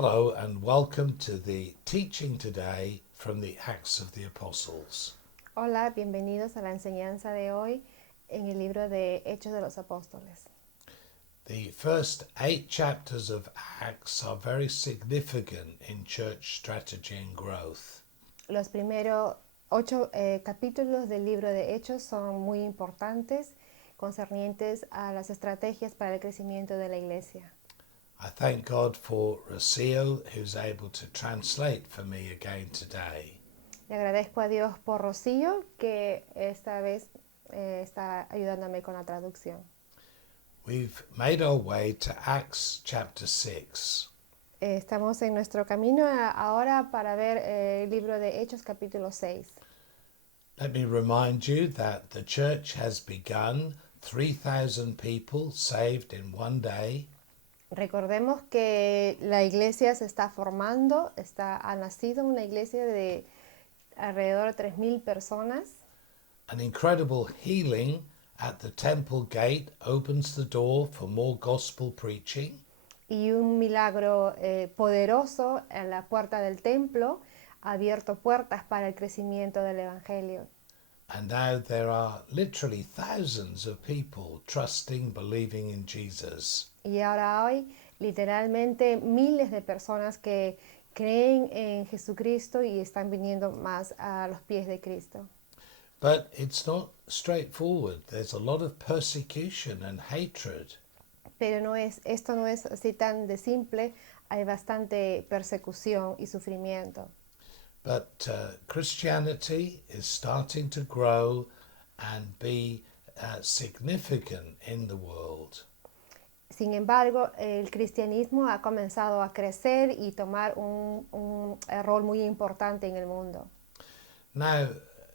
Hello and welcome to the teaching today from the Acts of the Apostles. Hola, bienvenidos a la enseñanza de hoy en el libro de Hechos de los Apóstoles. The first 8 chapters of Acts are very significant in church strategy and growth. Los primeros 8 capítulos del libro de Hechos son muy importantes, concernientes a las estrategias para el crecimiento de la iglesia. I thank God for Rocio, who's able to translate for me again today. Le agradezco a Dios por Rocío, que esta vez está ayudándome con la traducción. We've made our way to Acts chapter 6. Estamos en nuestro camino ahora para ver el libro de Hechos capítulo 6. Let me remind you that the church has begun, 3,000 people saved in one day. Recordemos que la iglesia se está formando, ha nacido una iglesia de alrededor de 3,000 personas. An incredible healing at the temple gate opens the door for more gospel preaching. Y un milagro poderoso en la puerta del templo ha abierto puertas para el crecimiento del evangelio. And now there are literally thousands of people trusting, believing in Jesus. Y ahora hoy, literalmente, miles de personas que creen en Jesucristo y están viniendo más a los pies de Cristo. But it's not straightforward. There's a lot of persecution and hatred. Pero esto no es así tan de simple, hay bastante persecución y sufrimiento. But Christianity is starting to grow and be significant in the world. Sin embargo, el cristianismo ha comenzado a crecer y tomar un rol muy importante en el mundo. Now,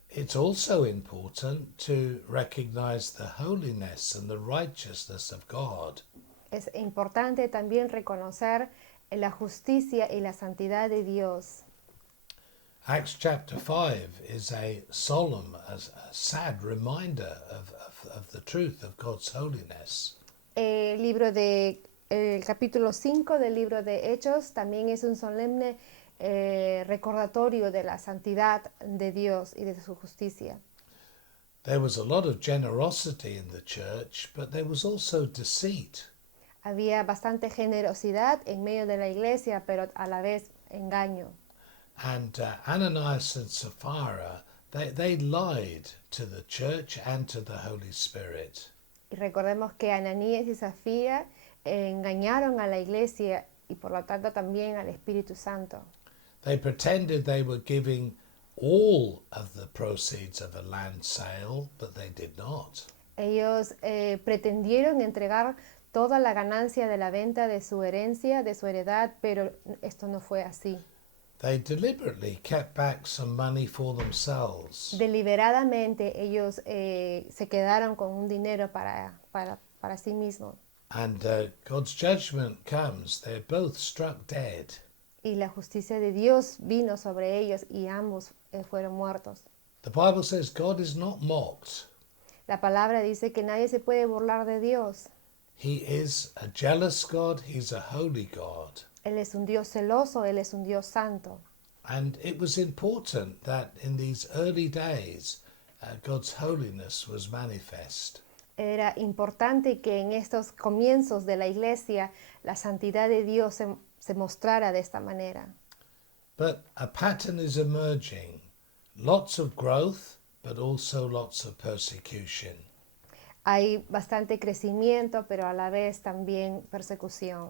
it's also important to recognize the holiness and the righteousness of God. Es importante también reconocer la justicia y la santidad de Dios. Acts chapter 5 is a solemn, a sad reminder of the truth of God's holiness. El capítulo 5 del libro de Hechos también es un solemne recordatorio de la santidad de Dios y de su justicia. There was a lot of generosity in the church, but there was also deceit. Había bastante generosidad en medio de la iglesia, pero a la vez engaño. And Ananias and Sapphira, they lied to the church and to the Holy Spirit. Y recordemos que Ananías y Zafira engañaron a la iglesia y por lo tanto también al Espíritu Santo. They pretended they were giving all of the proceeds of a land sale, but they did not. Ellos pretendieron entregar toda la ganancia de la venta de su herencia, de su heredad, pero esto no fue así. They deliberately kept back some money for themselves. Deliberadamente ellos se quedaron con un dinero para sí mismos. And God's judgment comes. They're both struck dead. Y la justicia de Dios vino sobre ellos y ambos fueron muertos. The Bible says God is not mocked. La palabra dice que nadie se puede burlar de Dios. He is a jealous God. He's a holy God. Él es un Dios celoso, Él es un Dios santo. And it was important that in these early days, God's holiness was manifest. Era importante que en estos comienzos de la iglesia la santidad de Dios se mostrara de esta manera. But a pattern is emerging. Lots of growth, but also lots of persecution. Hay bastante crecimiento, pero a la vez también persecución.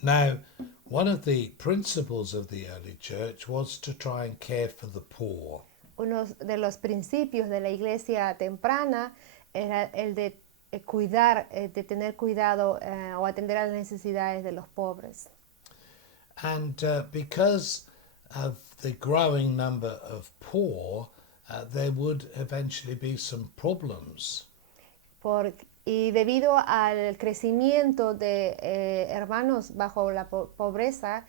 Now, one of the principles of the early church was to try and care for the poor. Uno de los principios de la iglesia temprana era el de cuidar, de tener cuidado o atender a las necesidades de los pobres. And because of the growing number of poor, there would eventually be some problems. Y debido al crecimiento de hermanos bajo la pobreza,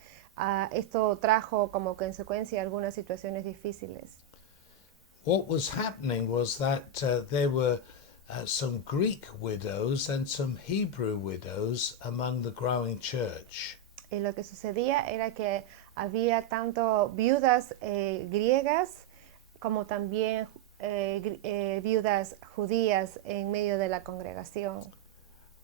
esto trajo como consecuencia algunas situaciones difíciles. What was happening was that there were some Greek widows and some Hebrew widows among the growing church. Y lo que sucedía era que había tanto viudas griegas como también viudas judías en medio de la congregación.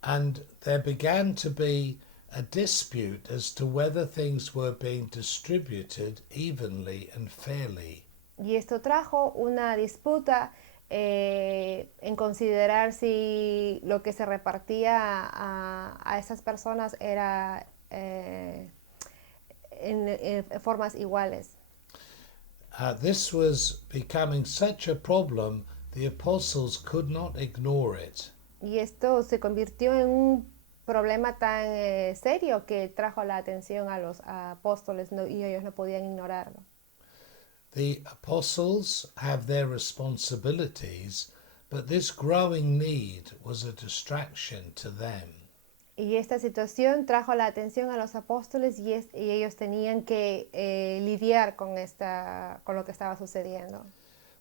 And there began to be a dispute as to whether things were being distributed evenly and fairly. Y esto trajo una disputa en considerar si lo que se repartía a esas personas era en formas iguales. This was becoming such a problem, the apostles could not ignore it. Y esto se convirtió en un problema tan serio que trajo la atención a los apóstoles y ellos no podían ignorarlo. The apostles have their responsibilities, but this growing need was a distraction to them. Y esta situación trajo la atención a los apóstoles y ellos tenían que lidiar con lo que estaba sucediendo.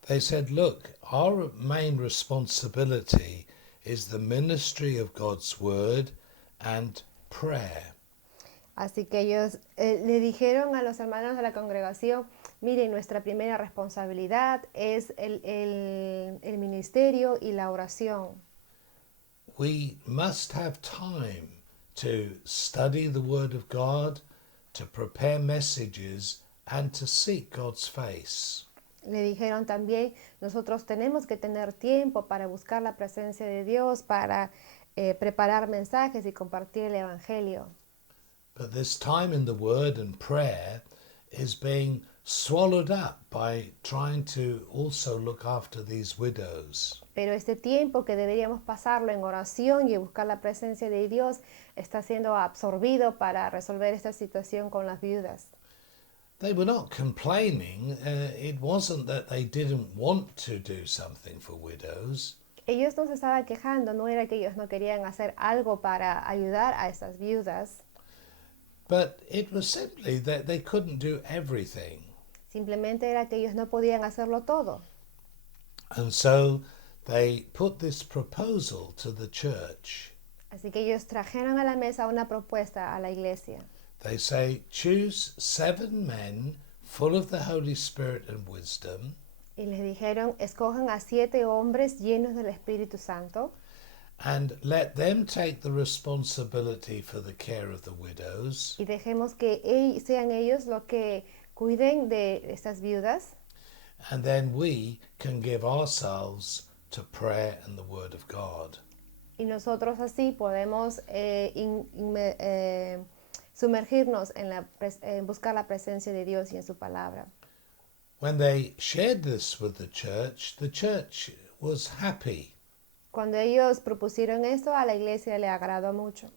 They said, look, our main responsibility is the ministry of God's word and prayer. Así que ellos le dijeron a los hermanos de la congregación, miren, nuestra primera responsabilidad es el ministerio y la oración. We must have time to study the word of God, to prepare messages, and to seek God's face. Le dijeron también, nosotros tenemos que tener tiempo para buscar la presencia de Dios, para preparar mensajes y compartir el Evangelio. But this time in the word and prayer is being swallowed up by trying to also look after these widows. Pero este tiempo que deberíamos pasarlo en oración y buscar la presencia de Dios está siendo absorbido para resolver esta situación con las viudas. They were not complaining. It wasn't that they didn't want to do something for widows. Ellos no se estaban quejando, no era que ellos no querían hacer algo para ayudar a esas viudas. But it was simply that they couldn't do everything. Simplemente era que ellos no podían hacerlo todo. And so they put this proposal to the church. Así que ellos trajeron a la mesa una propuesta a la iglesia. They say, choose 7 men full of the Holy Spirit and wisdom. Y les dijeron, escojan a 7 hombres llenos del Espíritu Santo. And let them take the responsibility for the care of the widows. Y dejemos que sean ellos los que cuiden de estas viudas. And then we can give ourselves to prayer and the word of God. Y nosotros así podemos sumergirnos en buscar la presencia de Dios y en su palabra. When they shared this with the church was happy. Cuando ellos propusieron esto, a la iglesia le agradó mucho.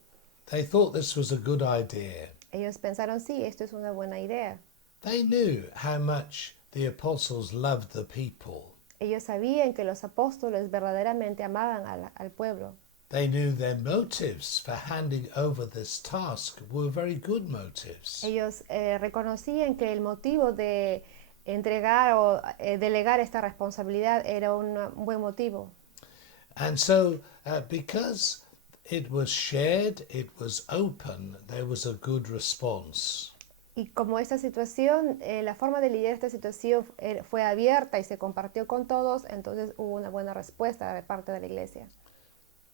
They thought this was a good idea. Ellos pensaron, sí, esto es una buena idea. They knew how much the apostles loved the people. Ellos sabían que los apóstoles verdaderamente amaban al pueblo. They knew their motives for handing over this task were very good motives. Ellos reconocían que el motivo de entregar o delegar esta responsabilidad era un buen motivo. And so, because it was shared, it was open, there was a good response. Y como esta situación, la forma de lidiar esta situación fue abierta y se compartió con todos, entonces hubo una buena respuesta de parte de la iglesia.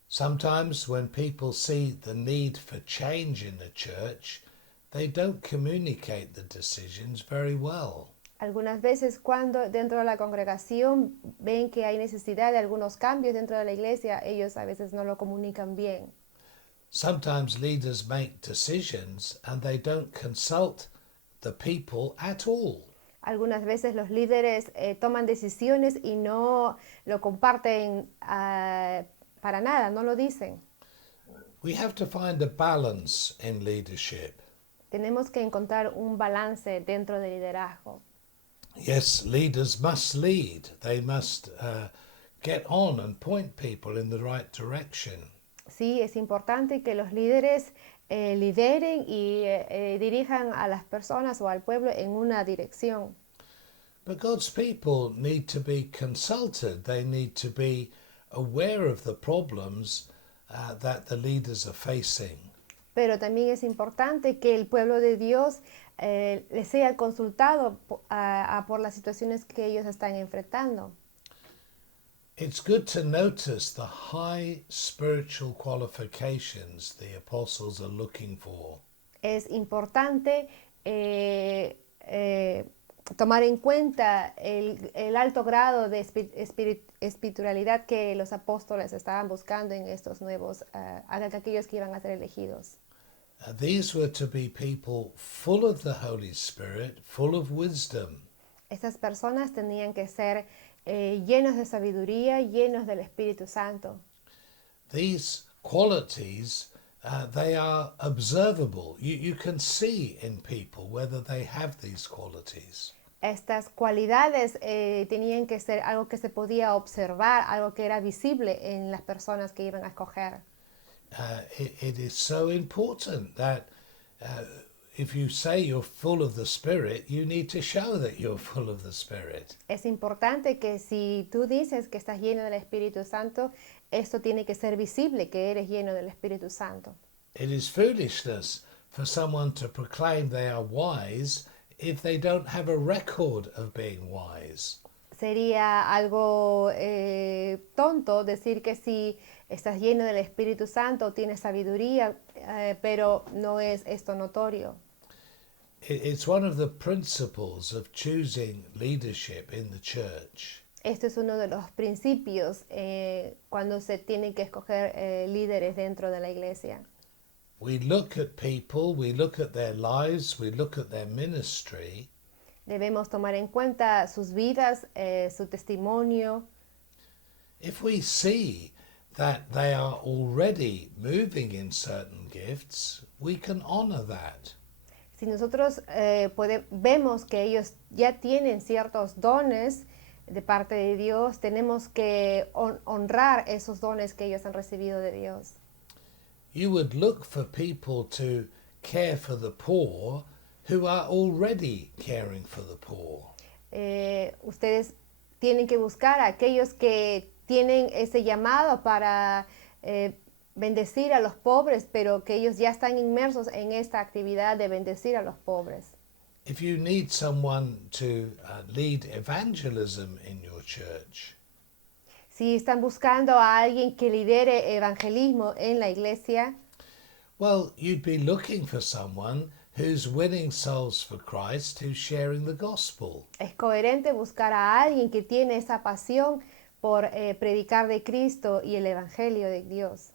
Sometimes when people see the need for change in the church, they don't communicate the decisions very well. Algunas veces cuando dentro de la congregación ven que hay necesidad de algunos cambios dentro de la iglesia, ellos a veces no lo comunican bien. Sometimes leaders make decisions and they don't consult the people at all. Algunas veces los líderes toman decisiones y no lo comparten para nada, no lo dicen. We have to find a balance in leadership. Tenemos que encontrar un balance dentro del liderazgo. Yes, leaders must lead. They must get on and point people in the right direction. Sí, es importante que los líderes lideren y dirijan a las personas o al pueblo en una dirección. But God's people need to be consulted. They need to be aware of the problems that the leaders are facing. pero también es importante que el pueblo de Dios les sea consultado por las situaciones que ellos están enfrentando. It's good to notice the high spiritual qualifications the apostles are looking for. Es importante tomar en cuenta el alto grado de espiritualidad que los apóstoles estaban buscando en estos nuevos, aquellos que iban a ser elegidos. These were to be people full of the Holy Spirit, full of wisdom. Estas personas tenían que ser llenos de sabiduría, llenos del Espíritu Santo. These qualities, they are observable. You can see in people whether they have these qualities. Estas cualidades tenían que ser algo que se podía observar, algo que era visible en las personas que iban a escoger. It is so important that if you say you're full of the Spirit, you need to show that you're full of the Spirit. Es importante que si tú dices que estás lleno del Espíritu Santo, esto tiene que ser visible, que eres lleno del Espíritu Santo. It is foolishness for someone to proclaim they are wise if they don't have a record of being wise. Sería algo tonto decir que si estás lleno del Espíritu Santo, tienes sabiduría, pero no es esto notorio. It's one of the principles of choosing leadership in the church. Esto es uno de los principios cuando se tiene que escoger líderes dentro de la iglesia. We look at people, we look at their lives, we look at their ministry. Debemos tomar en cuenta sus vidas, su testimonio. If we see that they are already moving in certain gifts, we can honor that. Si nosotros vemos que ellos ya tienen ciertos dones de parte de Dios, tenemos que honrar esos dones que ellos han recibido de Dios. You would look for people to care for the poor who are already caring for the poor. Ustedes tienen que buscar a aquellos que tienen ese llamado para bendecir a los pobres, pero que ellos ya están inmersos en esta actividad de bendecir a los pobres. If you need someone to lead evangelism in your church, Si están buscando a alguien que lidere evangelismo en la iglesia, well, you'd be looking for someone who's winning souls for Christ, who's sharing the gospel. es coherente buscar a alguien que tiene esa pasión por predicar de Cristo y el evangelio de Dios.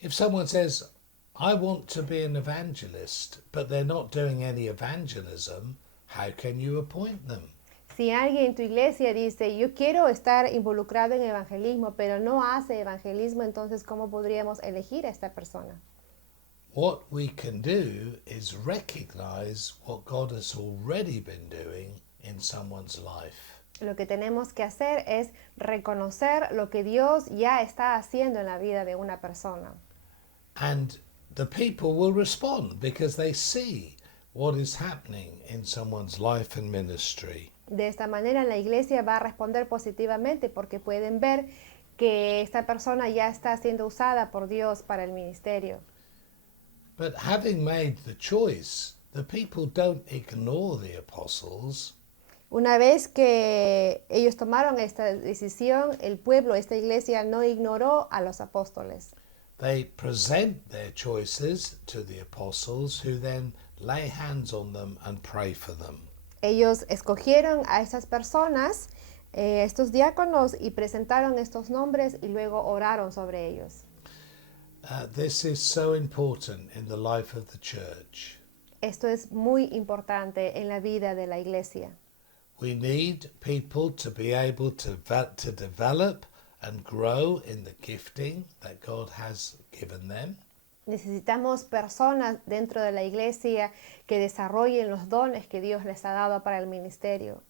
If someone says, I want to be an evangelist, but they're not doing any evangelism, how can you appoint them? Si alguien en tu iglesia dice, yo quiero estar involucrado en evangelismo, pero no hace evangelismo, entonces, ¿cómo podríamos elegir a esta persona? What we can do is recognize what God has already been doing in someone's life. Lo que tenemos que hacer es reconocer lo que Dios ya está haciendo en la vida de una persona. And the people will respond because they see what is happening in someone's life and ministry. De esta manera la iglesia va a responder positivamente porque pueden ver que esta persona ya está siendo usada por Dios para el ministerio. But having made the choice, the people don't ignore the apostles. Una vez que ellos tomaron esta decisión, el pueblo, esta iglesia, no ignoró a los apóstoles. They present their choices to the apostles, who then lay hands on them and pray for them. Ellos escogieron a estas personas, estos diáconos, y presentaron estos nombres y luego oraron sobre ellos. This is so important in the life of the church. Esto es muy importante en la vida de la iglesia. We need people to be able to develop and grow in the gifting that God has given them. Necesitamos personas dentro de la iglesia que desarrollen los dones que Dios les ha dado para el ministerio.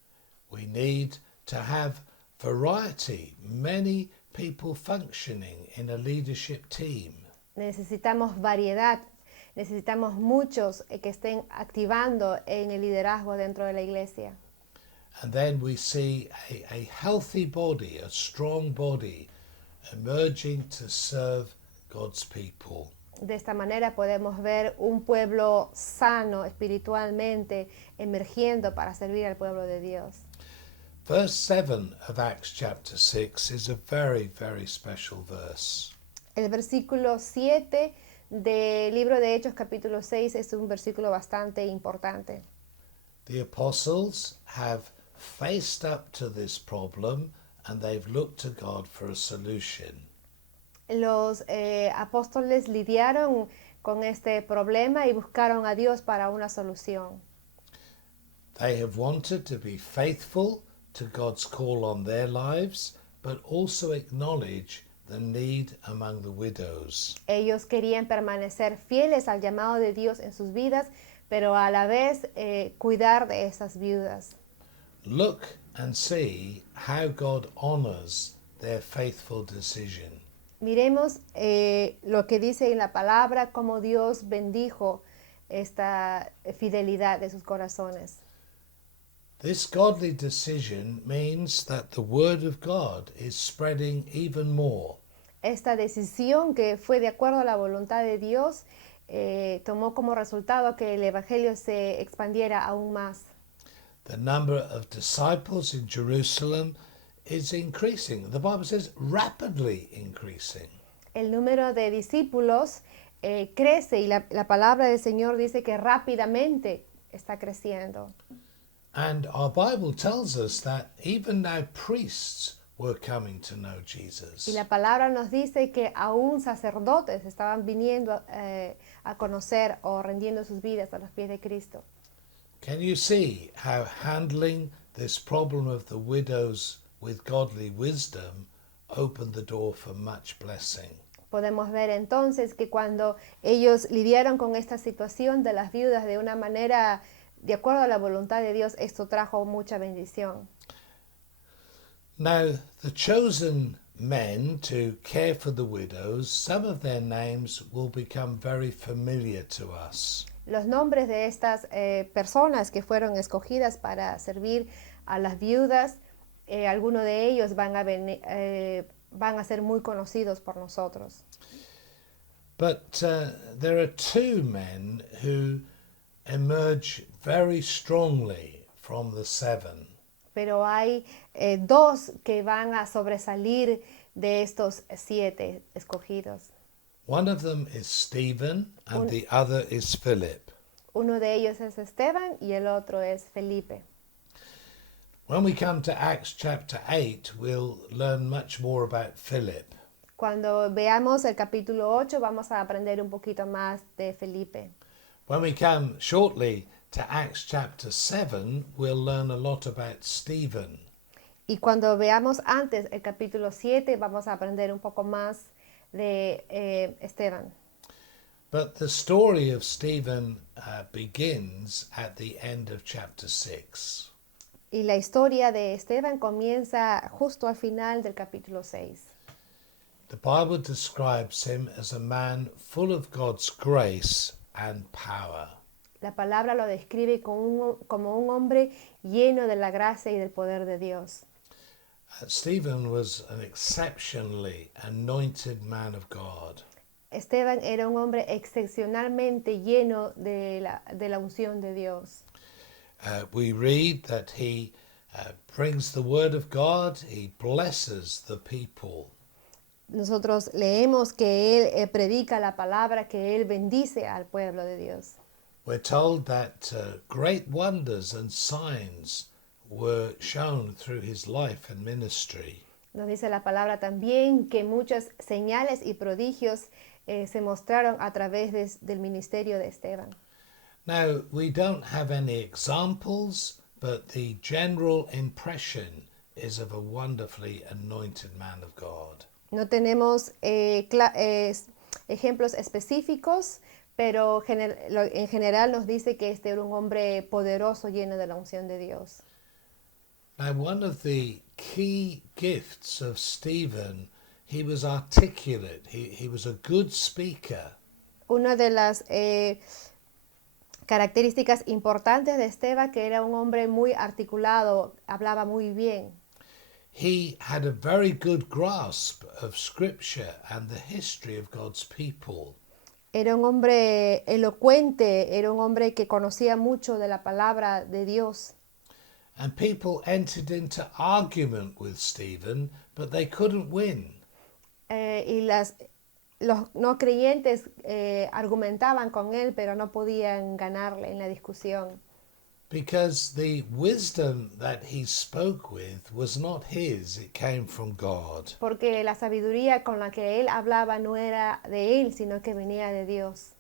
We need to have variety, many people functioning in a leadership team. Necesitamos variedad, necesitamos muchos que estén activando en el liderazgo dentro de la iglesia. And then we see a healthy body, a strong body, emerging to serve God's people. De esta manera podemos ver un pueblo sano espiritualmente emergiendo para servir al pueblo de Dios. Verse 7 of Acts chapter 6 is a very, very special verse. El versículo 7 del libro de Hechos capítulo 6 es un versículo bastante importante. The apostles have faced up to this problem and they've looked to God for a solution. Los apóstoles lidiaron con este problema y buscaron a Dios para una solución. They have wanted to be faithful to God's call on their lives, but also acknowledge the need among the widows. Ellos querían permanecer fieles al llamado de Dios en sus vidas, pero a la vez cuidar de esas viudas. Look and see how God honors their faithful decision. Miremos lo que dice en la palabra, cómo Dios bendijo esta fidelidad de sus corazones. This godly decision means that the word of God is spreading even more. Esta decisión, que fue de acuerdo a la voluntad de Dios, tomó como resultado que el evangelio se expandiera aún más. The number of disciples in Jerusalem is increasing. The Bible says rapidly increasing. El número de discípulos crece y la palabra del Señor dice que rápidamente está creciendo. And our Bible tells us that even now priests were coming to know Jesus. Y la palabra nos dice que aún sacerdotes estaban viniendo a conocer o rendiendo sus vidas a los pies de Cristo. Can you see how handling this problem of the widows with godly wisdom opened the door for much blessing? Podemos ver entonces que cuando ellos lidiaron con esta situación de las viudas de una manera de acuerdo a la voluntad de Dios, esto trajo mucha bendición. Now, the chosen men to care for the widows, some of their names will become very familiar to us. Los nombres de estas personas que fueron escogidas para servir a las viudas, algunos de ellos van a ser muy conocidos por nosotros. But there are two men who emerge very strongly from the seven. Pero hay dos que van a sobresalir de estos 7 escogidos. One of them is Stephen and the other is Philip. Uno de ellos es Esteban y el otro es Felipe. When we come to Acts chapter 8, we'll learn much more about Philip. Cuando veamos el capítulo 8 vamos a aprender un poquito más de Felipe. When we come shortly to Acts chapter 7, we'll learn a lot about Stephen. Y cuando veamos antes el capítulo 7 vamos a aprender un poco más de Esteban. But the story of Stephen begins at the end of chapter 6. Y la historia de Esteban comienza justo al final del capítulo 6. The Bible describes him as a man full of God's grace and power. La palabra lo describe como un hombre lleno de la gracia y del poder de Dios. Stephen was an exceptionally anointed man of God. Esteban era un hombre excepcionalmente lleno de la unción de Dios. We read that he brings the word of God, he blesses the people. Nosotros leemos que él predica la palabra, que él bendice al pueblo de Dios. We're told that great wonders and signs were shown through his life and ministry. Nos dice la palabra también que muchas señales y prodigios se mostraron a través del ministerio de Esteban. Now, we don't have any examples, but the general impression is of a wonderfully anointed man of God. No tenemos ejemplos específicos, pero en general nos dice que este era un hombre poderoso, lleno de la unción de Dios. Now, one of the key gifts of Stephen, he was articulate. He was a good speaker. Una de las características importantes de Esteban, que era un hombre muy articulado, hablaba muy bien. He had a very good grasp of Scripture and the history of God's people. Era un hombre elocuente, era un hombre que conocía mucho de la palabra de Dios. And people entered into argument with Stephen, but they couldn't win. Los no creyentes argumentaban con él, pero no podían ganarle en la discusión. Because the wisdom that he spoke with was not his, it came from God. Porque la sabiduría con la que él hablaba no era de él, sino que venía de Dios.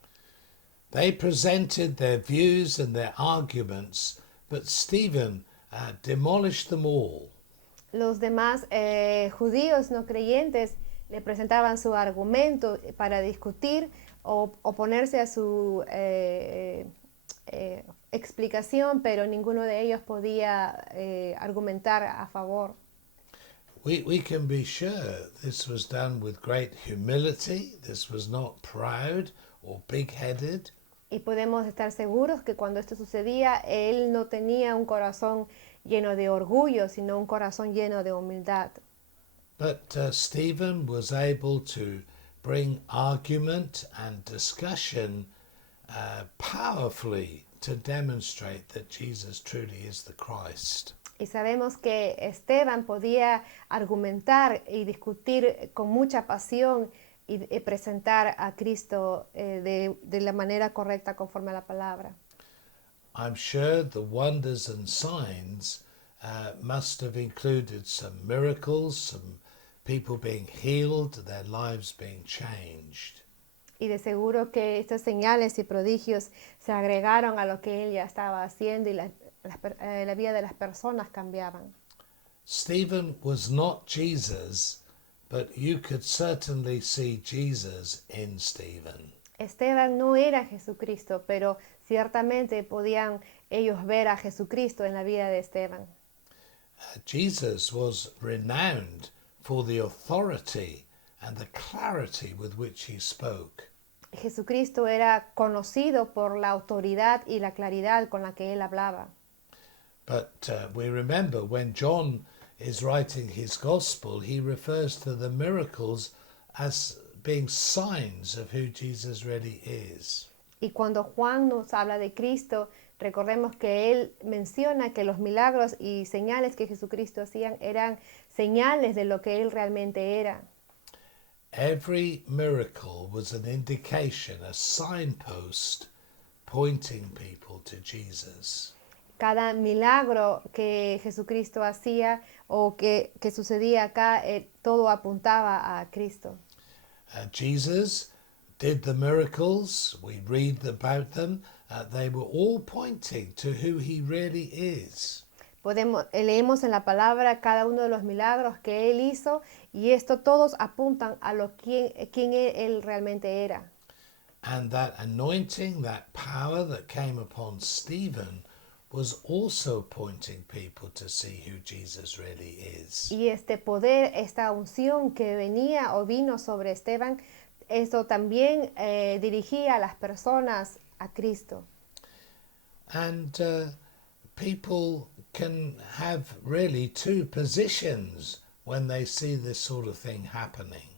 They presented their views and their arguments, but Stephen demolished them all. Los demás judíos no creyentes le presentaban su argumento para discutir o oponerse a su explicación, pero ninguno de ellos podía argumentar a favor. We can be sure this was done with great humility. This was not proud or big-headed. Y podemos estar seguros que cuando esto sucedía, él no tenía un corazón lleno de orgullo, sino un corazón lleno de humildad. But Stephen was able to bring argument and discussion powerfully to demonstrate that Jesus truly is the Christ. Y sabemos que Esteban podía argumentar y discutir con mucha pasión y presentar a Cristo de la manera correcta conforme a la palabra. I'm sure the wonders and signs must have included some miracles, some people being healed, their lives being changed. Y de seguro que estas señales y prodigios se agregaron a lo que él ya estaba haciendo y la vida de las personas cambiaban. Stephen was not Jesus, but you could certainly see Jesus in Stephen. Esteban no era Jesucristo, pero ciertamente podían ellos ver a Jesucristo en la vida de Esteban. Jesus was renowned for the authority and the clarity with which he spoke. Jesucristo era conocido por la autoridad y la claridad con la que él hablaba. But we remember when John is writing his gospel, he refers to the miracles as being signs of who Jesus really is. Y cuando Juan nos habla de Cristo, recordemos que él menciona que los milagros y señales que Jesucristo hacían eran señales de lo que él realmente era. Every miracle was an indication, a signpost pointing people to Jesus. Cada milagro que Jesucristo hacía o que sucedía acá, todo apuntaba a Cristo. Jesus did the miracles, we read about them, they were all pointing to who he really is. Leemos en la palabra cada uno de los milagros que él hizo y esto todos apuntan a quién él realmente era. And that anointing, that power that came upon Stephen was also pointing people to see who Jesus really is. Y este poder, esta unción que venía o vino sobre Esteban, esto también dirigía a las personas a Cristo. And people can have really two positions when they see this sort of thing happening.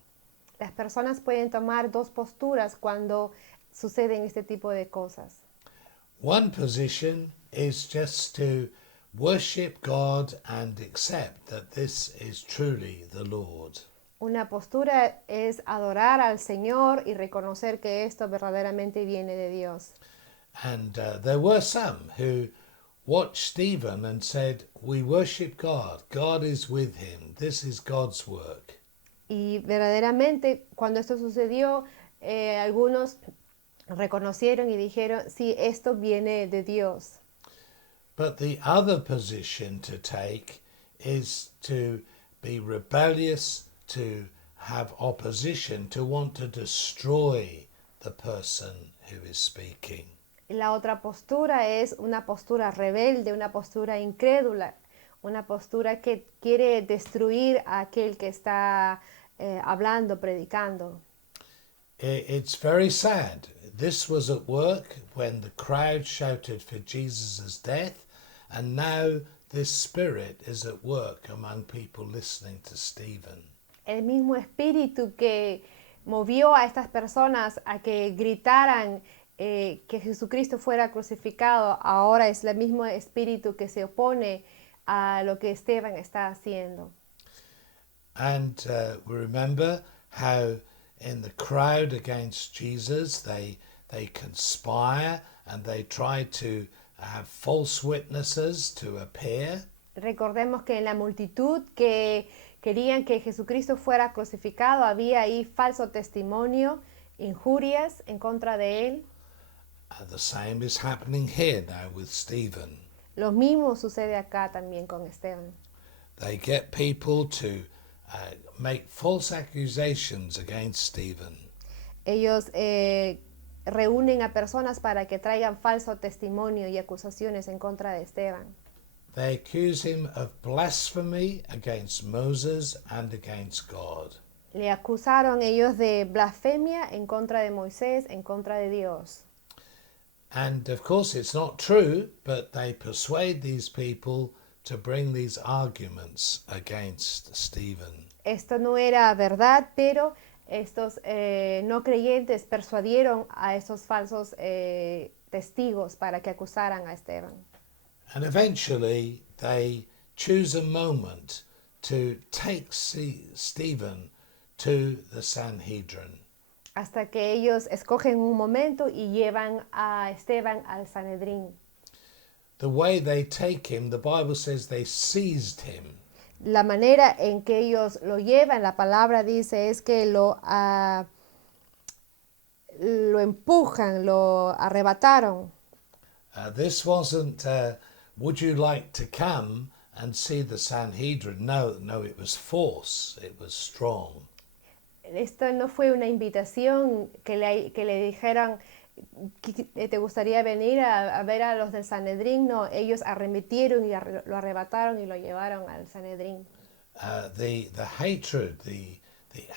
Las personas pueden tomar dos posturas cuando suceden este tipo de cosas. One position is just to worship God and accept that this is truly the Lord. Una postura es adorar al Señor y reconocer que esto verdaderamente viene de Dios. And there were some who watched Stephen and said, we worship God. God is with him. This is God's work. Y verdaderamente cuando esto sucedió, algunos reconocieron y dijeron, sí, esto viene de Dios. But the other position to take is to be rebellious, to have opposition, to want to destroy the person who is speaking. La otra postura es una postura rebelde, una postura incrédula, una postura que quiere destruir a aquel que está hablando, predicando. It's very sad. This was at work when the crowd shouted for Jesus' death, and now this spirit is at work among people listening to Stephen. El mismo espíritu que movió a estas personas a que gritaran que Jesucristo fuera crucificado, ahora es el mismo espíritu que se opone a lo que Esteban está haciendo. And we remember how in the crowd against Jesus they conspire and they try to have false witnesses to appear. Recordemos que en la multitud que querían que Jesucristo fuera crucificado había ahí falso testimonio, injurias en contra de él. The same is happening here now with Stephen. Lo mismo sucede acá también con Esteban. They get people to make false accusations against Stephen. Ellos reúnen a personas para que traigan falso testimonio y acusaciones en contra de Esteban. They accuse him of blasphemy against Moses and against God. Le acusaron ellos de blasfemia en contra de Moisés, en contra de Dios. And of course it's not true, but they persuade these people to bring these arguments against Stephen. Esto no era verdad, pero estos no creyentes persuadieron a esos falsos testigos para que acusaran a Esteban. And eventually they choose a moment to take Stephen to the Sanhedrin. Hasta que ellos escogen un momento y llevan a Esteban al Sanedrín. The way they take him, the Bible says they seized him. La manera en que ellos lo llevan, la palabra dice, es que lo empujan, lo arrebataron. This wasn't, would you like to come and see the Sanhedrin? No, it was force, it was strong. Esto no fue una invitación que le dijeran, ¿te gustaría venir a ver a los del Sanedrín? No, ellos arremetieron y lo arrebataron y lo llevaron al Sanedrín. The hatred, the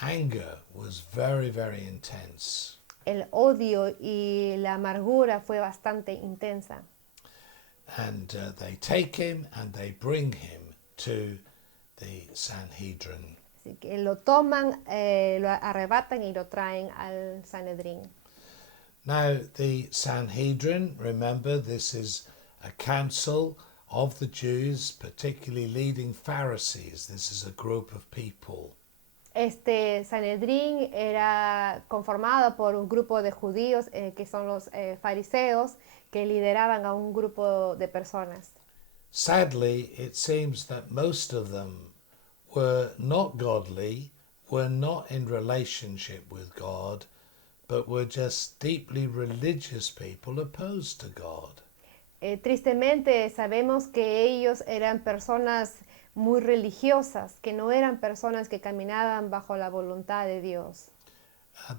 anger was very, very intense. El odio y la amargura fue bastante intensa. And they take him and they bring him to the Sanhedrin. Así que lo toman, lo arrebatan y lo traen al Sanedrín. Now, the Sanhedrin, remember, this is a council of the Jews, particularly leading Pharisees. This is a group of people. Este Sanedrín era conformado por un grupo de judíos que son los fariseos que lideraban a un grupo de personas. Sadly, it seems that most of them were not godly, were not in relationship with God, but were just deeply religious people opposed to God. Tristemente sabemos que ellos eran personas muy religiosas, que no eran personas que caminaban bajo la voluntad de Dios.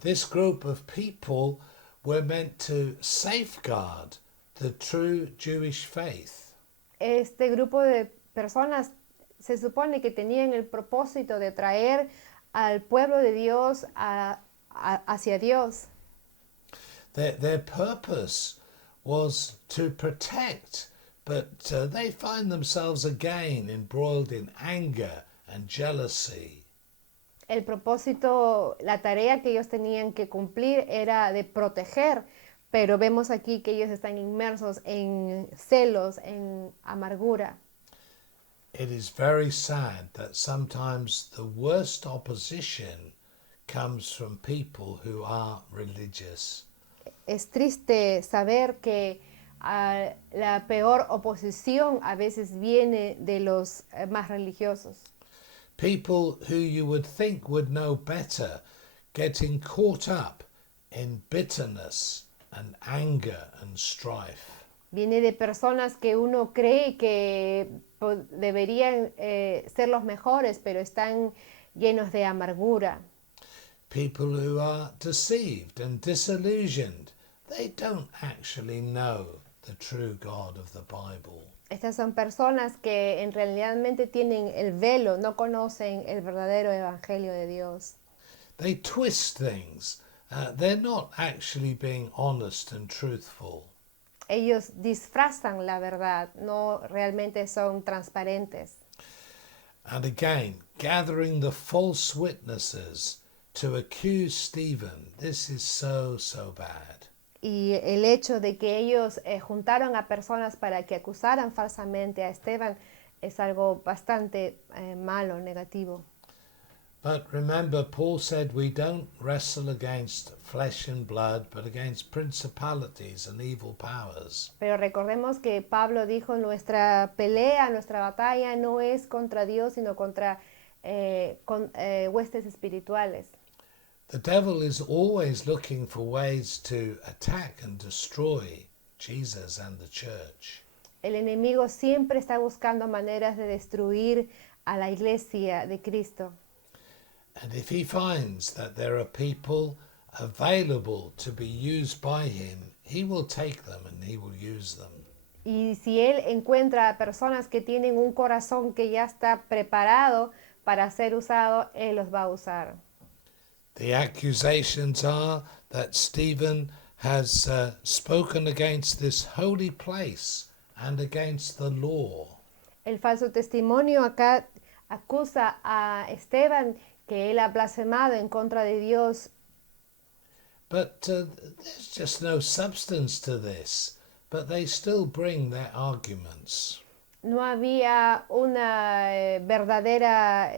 This group of people were meant to safeguard the true Jewish faith. Este grupo de personas se supone que tenían el propósito de traer al pueblo de Dios hacia Dios. Their purpose was to protect, but they find themselves again embroiled in anger and jealousy. El propósito, la tarea que ellos tenían que cumplir era de proteger, pero vemos aquí que ellos están inmersos en celos, en amargura. It is very sad that sometimes the worst opposition comes from people who are religious. Es triste saber que la peor oposición a veces viene de los más religiosos. People who you would think would know better getting caught up in bitterness and anger and strife. Viene de personas que uno cree que deberían ser los mejores, pero están llenos de amargura. People who are deceived and disillusioned. They don't actually know the true God of the Bible. Estas son personas que en realidad tienen el velo, no conocen el verdadero evangelio de Dios. They twist things. They're not actually being honest and truthful. Ellos disfrazan la verdad, no realmente son transparentes. And again, gathering the false witnesses to accuse Stephen, this is so, so bad. Y el hecho de que ellos juntaron a personas para que acusaran falsamente a Esteban es algo bastante malo, negativo. But remember, Paul said we don't wrestle against flesh and blood, but against principalities and evil powers. Pero recordemos que Pablo dijo, nuestra pelea, nuestra batalla no es contra Dios, sino contra huestes espirituales. The devil is always looking for ways to attack and destroy Jesus and the church. El enemigo siempre está buscando maneras de destruir a la iglesia de Cristo. And if he finds that there are people available to be used by him, he will take them and he will use them. Y si él encuentra a personas que tienen un corazón que ya está preparado para ser usado, él los va a usar. The accusations are that Stephen has spoken against this holy place and against the law. El falso testimonio acá acusa a Esteban que él ha blasfemado en contra de Dios. But there's just no substance to this, but they still bring their arguments. No había una verdadera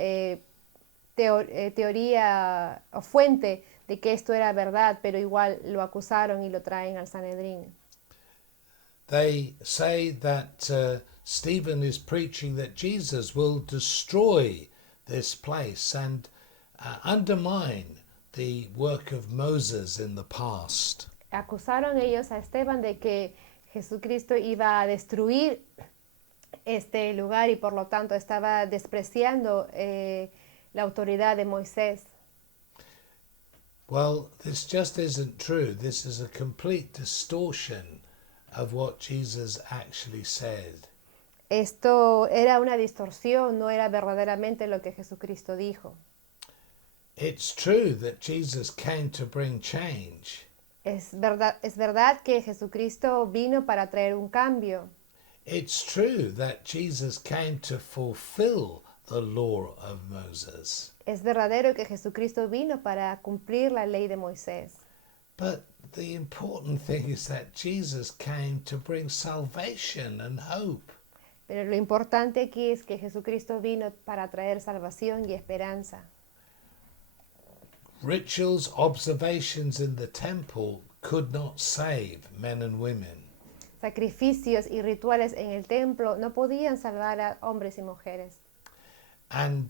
teoría o fuente de que esto era verdad, pero igual lo acusaron y lo traen al Sanedrín. They say that Stephen is preaching that Jesus will destroy this place and undermine the work of Moses in the past. Acusaron ellos a Esteban de que Jesucristo iba a destruir este lugar y por lo tanto estaba despreciando la autoridad de Moisés. Well, this just isn't true. This is a complete distortion of what Jesus actually said. Esto era una distorsión, no era verdaderamente lo que Jesucristo dijo. It's true that Jesus came to bring change. Es verdad que Jesucristo vino para traer un cambio. It's true that Jesus came to fulfill the law of Moses. Es verdadero que Jesucristo vino para cumplir la ley de Moisés. But the important thing is that Jesus came to bring salvation and hope. Pero lo importante aquí es que Jesucristo vino para traer salvación y esperanza. Rituals, observations in the temple could not save men and women. Sacrificios y rituales en el templo no podían salvar a hombres y mujeres. And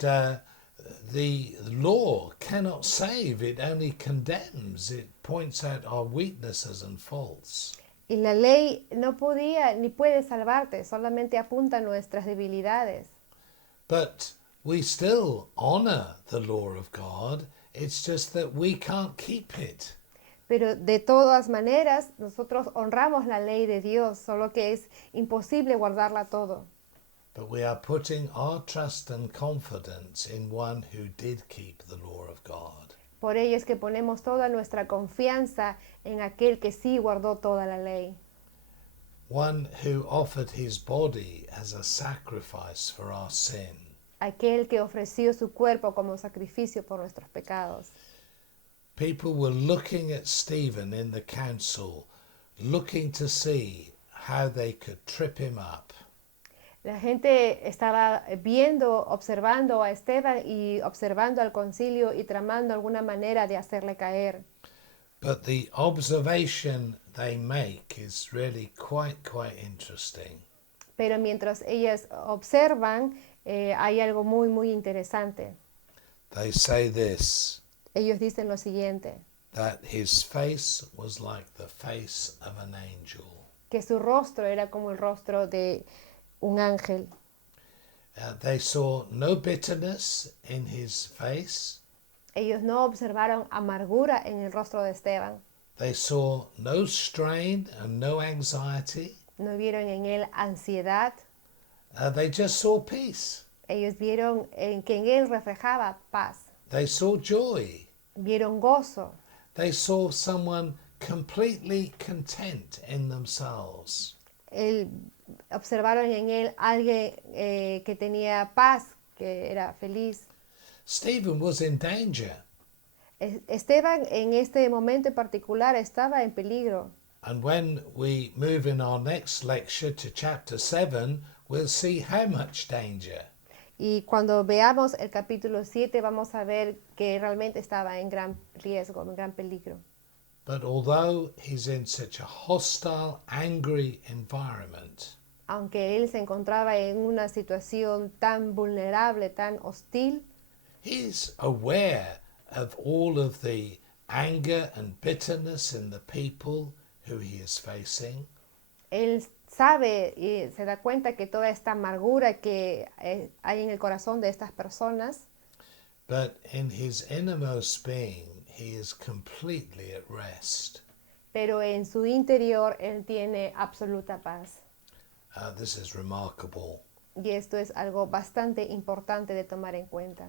the law cannot save, it only condemns, it points out our weaknesses and faults. Y la ley no podía ni puede salvarte, solamente apunta a nuestras debilidades. But we still honor the law of God, it's just that we can't keep it. Pero de todas maneras, nosotros honramos la ley de Dios, solo que es imposible guardarla todo. But we are putting our trust and confidence in one who did keep the law of God. Por ello es que ponemos toda nuestra confianza en aquel que sí guardó toda la ley. One who offered his body as a sacrifice for our sin. Aquel que ofreció su cuerpo como sacrificio por nuestros pecados. People were looking at Stephen in the council, looking to see how they could trip him up. La gente estaba viendo, observando a Esteban y observando al concilio y tramando alguna manera de hacerle caer. But the observation they make is really quite interesting. Pero mientras ellas observan, hay algo muy interesante. They say this, Ellos dicen lo siguiente, that his face was like the face of an angel. que su rostro era como el rostro de un ángel. They saw no bitterness in his face. Ellos no observaron amargura en el rostro de Esteban. They saw no strain and no anxiety. No vieron en él ansiedad. They just saw peace. Ellos vieron que en él reflejaba paz. They saw joy. Vieron gozo. They saw someone completely content in themselves. Observaron en él alguien que tenía paz, que era feliz. Stephen was in danger. Esteban en este momento en particular estaba en peligro. And when we move in our next lecture to chapter 7, we'll see how much danger. Y cuando veamos el capítulo 7 vamos a ver que realmente estaba en gran riesgo, en gran peligro. But although he's in such a hostile, angry environment, Aunque él se encontraba en una situación tan vulnerable, tan hostil, he's aware of all of the anger and bitterness in the people who he is facing. él sabe y se da cuenta que toda esta amargura que hay en el corazón de estas personas, But in his innermost being, he is completely at rest. pero en su interior él tiene absoluta paz. This is remarkable. Y esto es algo bastante importante de tomar en cuenta.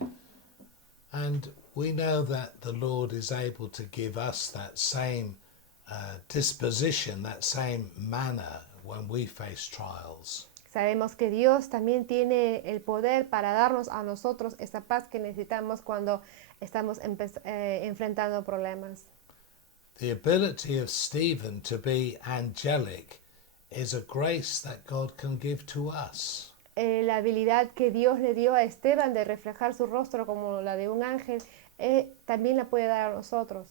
And we know that the Lord is able to give us that same disposition, that same manner when we face trials. Sabemos que Dios también tiene el poder para darnos a nosotros esa paz que necesitamos cuando estamos enfrentando problemas. The ability of Stephen to be angelic is a grace that God can give to us. La habilidad que Dios le dio a Esteban de reflejar su rostro como la de un ángel, también la puede dar a nosotros.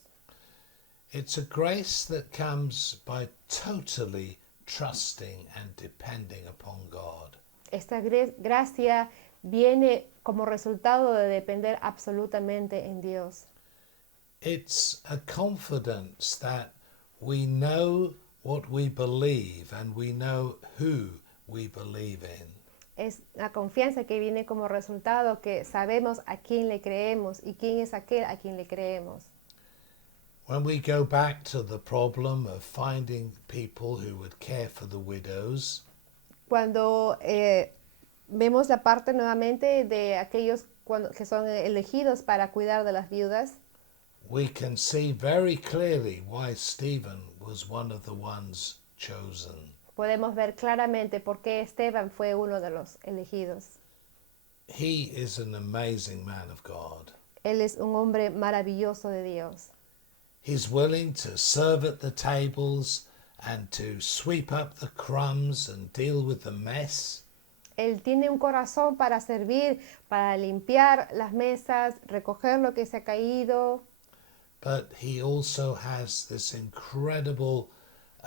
It's a grace that comes by totally trusting and depending upon God. Esta gracia viene como resultado de depender absolutamente en Dios. It's a confidence that we know what we believe and we know who we believe in. Es la confianza que viene como resultado que sabemos a quién le creemos y quién es aquel a quien le creemos. When we go back to the problem of finding people who would care for the widows, Cuando vemos la parte nuevamente de aquellos que son elegidos para cuidar de las viudas, we can see very clearly why Stephen was one of the ones chosen. podemos ver claramente por qué Esteban fue uno de los elegidos. He is an amazing man of God. Él es un hombre maravilloso de Dios. He's willing to serve at the tables and to sweep up the crumbs and deal with the mess. Él tiene un corazón para servir, para limpiar las mesas, recoger lo que se ha caído, But he also has this incredible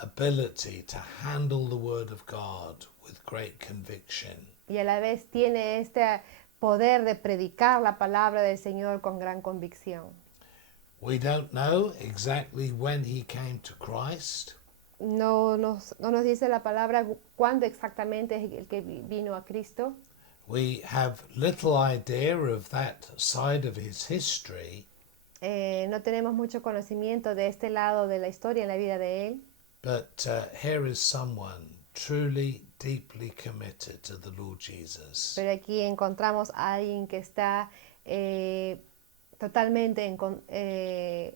ability to handle the Word of God with great conviction. y a la vez tiene este poder de predicar la palabra del Señor con gran convicción. We don't know exactly when he came to Christ. No nos dice la palabra cuándo exactamente es el que vino a Cristo. We have little idea of that side of his history, No tenemos mucho conocimiento de este lado de la historia en la vida de él, but here is someone truly, deeply committed to the Lord Jesus. pero aquí encontramos a alguien que está totalmente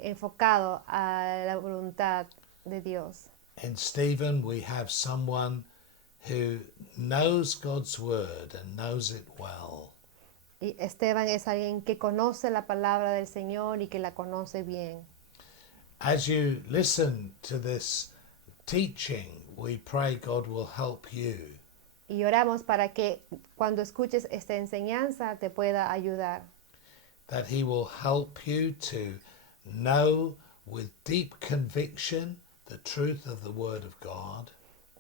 enfocado a la voluntad de Dios. In Stephen, we have someone who knows God's word and knows it well. Y Esteban es alguien que conoce la palabra del Señor y que la conoce bien. As you listen to this teaching, we pray God will help you. Y oramos para que cuando escuches esta enseñanza te pueda ayudar. That he will help you to know with deep conviction the truth of the Word of God.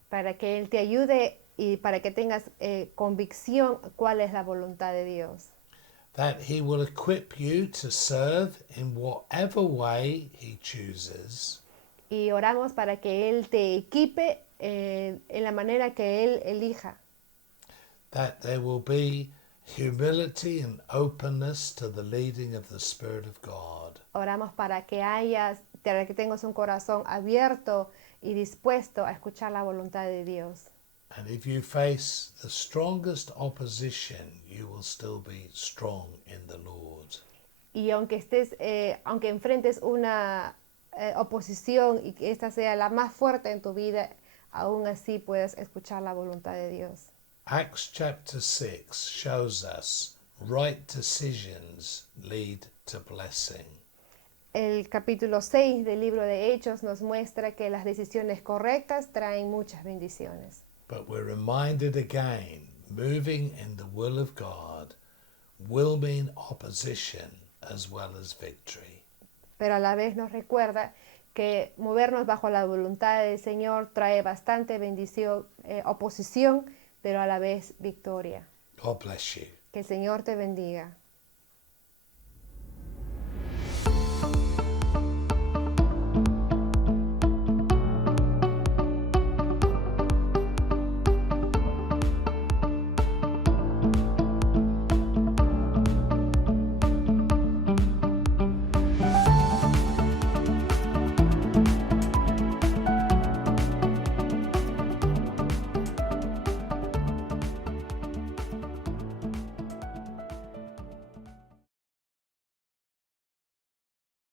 Para que Él te ayude y para que tengas convicción cuál es la voluntad de Dios. That he will equip you to serve in whatever way he chooses. Y oramos para que Él te equipe en la manera que Él elija. That there will be humility and openness to the leading of the Spirit of God. Oramos para que tengas un corazón abierto y dispuesto a escuchar la voluntad de Dios. And if you face the strongest opposition, you will still be strong in the Lord. Y aunque enfrentes una oposición y que esta sea la más fuerte en tu vida, aún así puedes escuchar la voluntad de Dios. Acts chapter 6 shows us right decisions lead to blessing. El capítulo 6 del libro de Hechos nos muestra que las decisiones correctas traen muchas bendiciones. But we're reminded again, moving in the will of God will mean opposition as well as victory. Pero a la vez nos recuerda que movernos bajo la voluntad del Señor trae bastante bendición, oposición, pero a la vez victoria. God bless you. Que el Señor te bendiga.